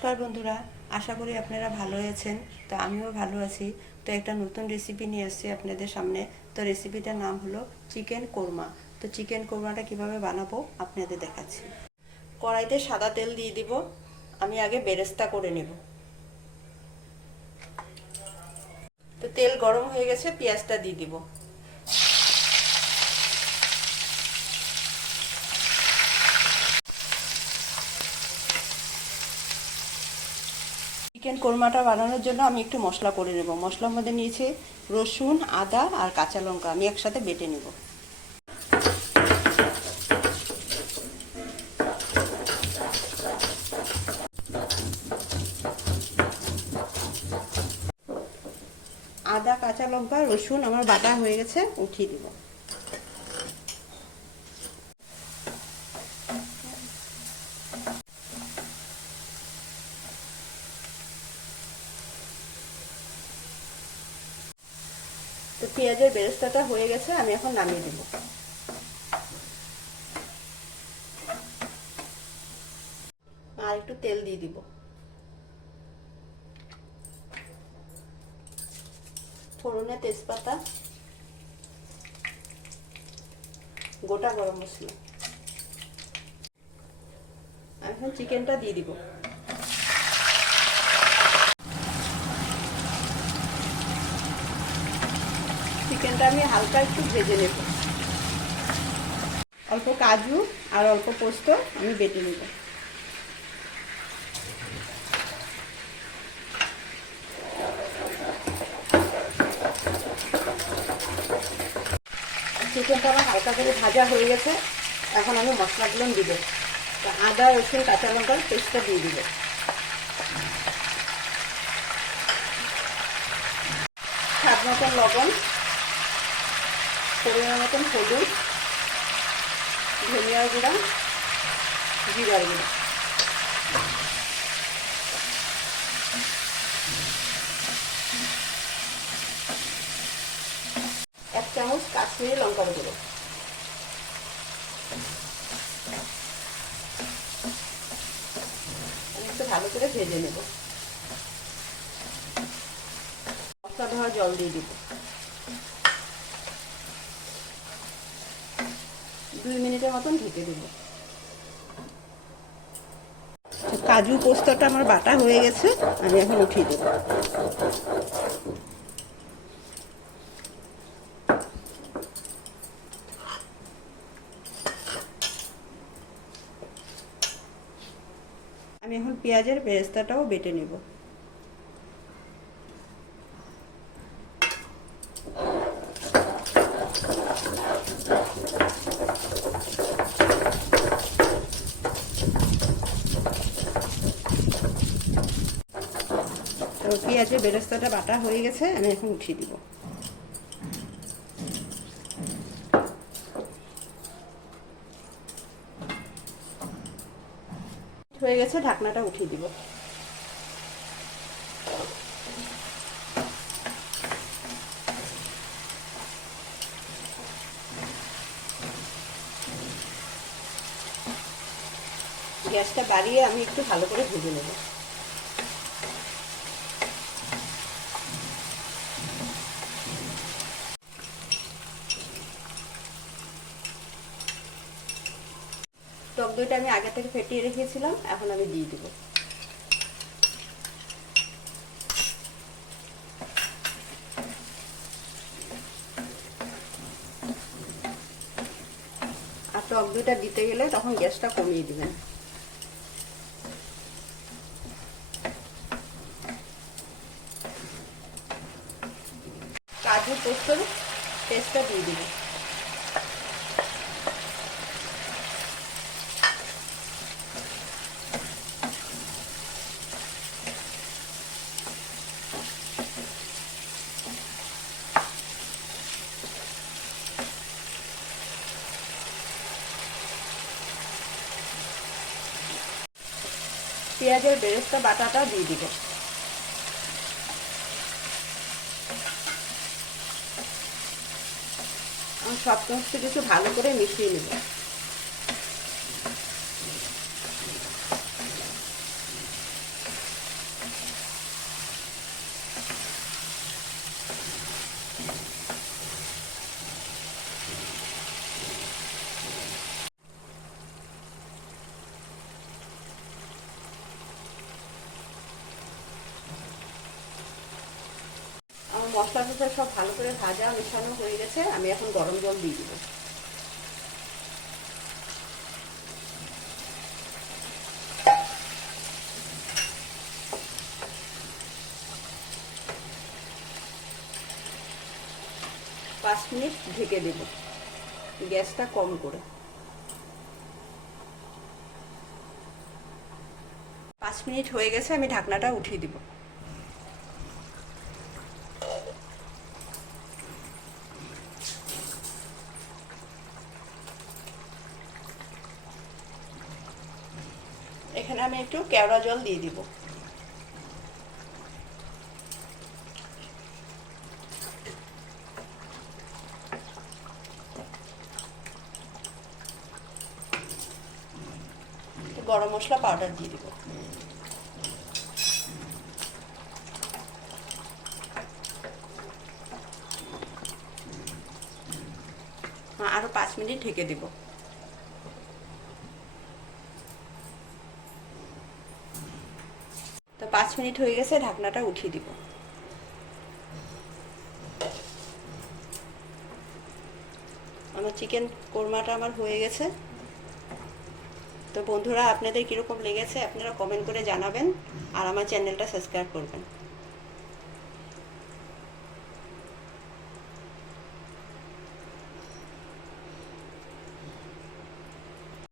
নমস্কার বন্ধুরা, আশা করি আপনারা ভালো আছেন। তো আমিও ভালো আছি। তো একটা নতুন রেসিপি নিয়ে এসেছি আপনাদের সামনে। তো রেসিপিটার নাম হলো চিকেন কোরমা। তো চিকেন কোরমাটা কিভাবে বানাবো আপনাদের দেখাচ্ছি। কড়াইতে সাদা তেল দিয়ে দিব। আমি আগে বেরেস্তা করে নেব। তো তেল গরম হয়ে গেছে, পেঁয়াজটা দিয়ে দিব। চিকেন কোরমাটা বানানোর জন্য আমি একটু মশলা করে নেব। মশলার মধ্যে নিয়েছি রসুন, আদা আর কাঁচা লঙ্কা, আমি একসাথে বেটে নেব। আদা, কাঁচা লঙ্কা, রসুন আমার বাটা হয়ে গেছে, উঠিয়ে দিব। তো পেঁয়াজের বেরেস্তাটা হয়ে গেছে, আমি এখন নামিয়ে দেব। আর একটু তেল দিয়ে দিব। ফোড়নে তেজপাতা, গোটা গরম মশলা। আমি এখন চিকেনটা দিয়ে দিব। চিকেনটা আমি হালকা একটু ভেজে নেব। অল্প কাজু আর অল্প পোস্ত আমি বেটে নেব। চিকেনটা আমার হালকা করে ভাজা হয়ে গেছে, এখন আমি মশলাগুলো দিব। আদা, রসুন, কাঁচা লঙ্কার পেস্টটা দিয়ে দিব। স্বাদ মতন লবণ, পরিমাণ মতন হলুদ, ধনিয়ার গুঁড়া, জিরার গুঁড়া। এক চামচ কাশ্মীরি লঙ্কার গুঁড়ো। আমি একটু ভালো করে ভেজে নেব। মশলা ধোয়া জল দিয়ে দিব। 2 মিনিটের মতন ঢেকে দেব। কাজু পোস্তটা আমার বাটা হয়ে গেছে, আমি এখন উঠিয়ে দেব। আমি এখন পেঁয়াজের বেরেস্তাটাও বেটে নেব। তো পেঁয়াজের বেরেস্তাটা বাটা হয়ে গেছে, আমি এখন উঠিয়ে দিব। হয়ে গেছে, ঢাকনাটা উঠিয়ে দিব। গ্যাসটা বাড়িয়ে আমি একটু ভালো করে ভেজে নেব। টক দইটা আমি আগে থেকে ফেটিয়ে রেখেছিলাম, এখন আমি দিয়ে দেব। আর টক দইটা দিতে গেলে তখন গ্যাসটা কমিয়ে দিবেন। কাজু পোস্তর পেস্টটা দিয়ে দিব। পেঁয়াজের বেরেস্তা বাটাটা দিয়ে দিব। সব কিছু ভালো করে মিশিয়ে নেব। মশলা টশলা সব ভালো করে ভাজা মেশানো হয়ে গেছে, আমি এখন গরম জল দিয়ে দিব। পাঁচ মিনিট ঢেকে দেব, গ্যাসটা কম করে। 5 মিনিট হয়ে গেছে, আমি ঢাকনাটা উঠিয়ে দিব। এখানে আমি একটু কেওড়া জল দিয়ে দিব। গরম মশলা পাউডার দিয়ে দিব। আরো 5 মিনিট ঢেকে দিব। তো 5 মিনিট হয়ে গেছে, ঢাকনাটা উঠিয়ে দিব। আমার চিকেন কোরমাটা আমার হয়ে গেছে। তো বন্ধুরা, আপনাদের কীরকম লেগেছে আপনারা কমেন্ট করে জানাবেন, আর আমার চ্যানেলটা সাবস্ক্রাইব করবেন।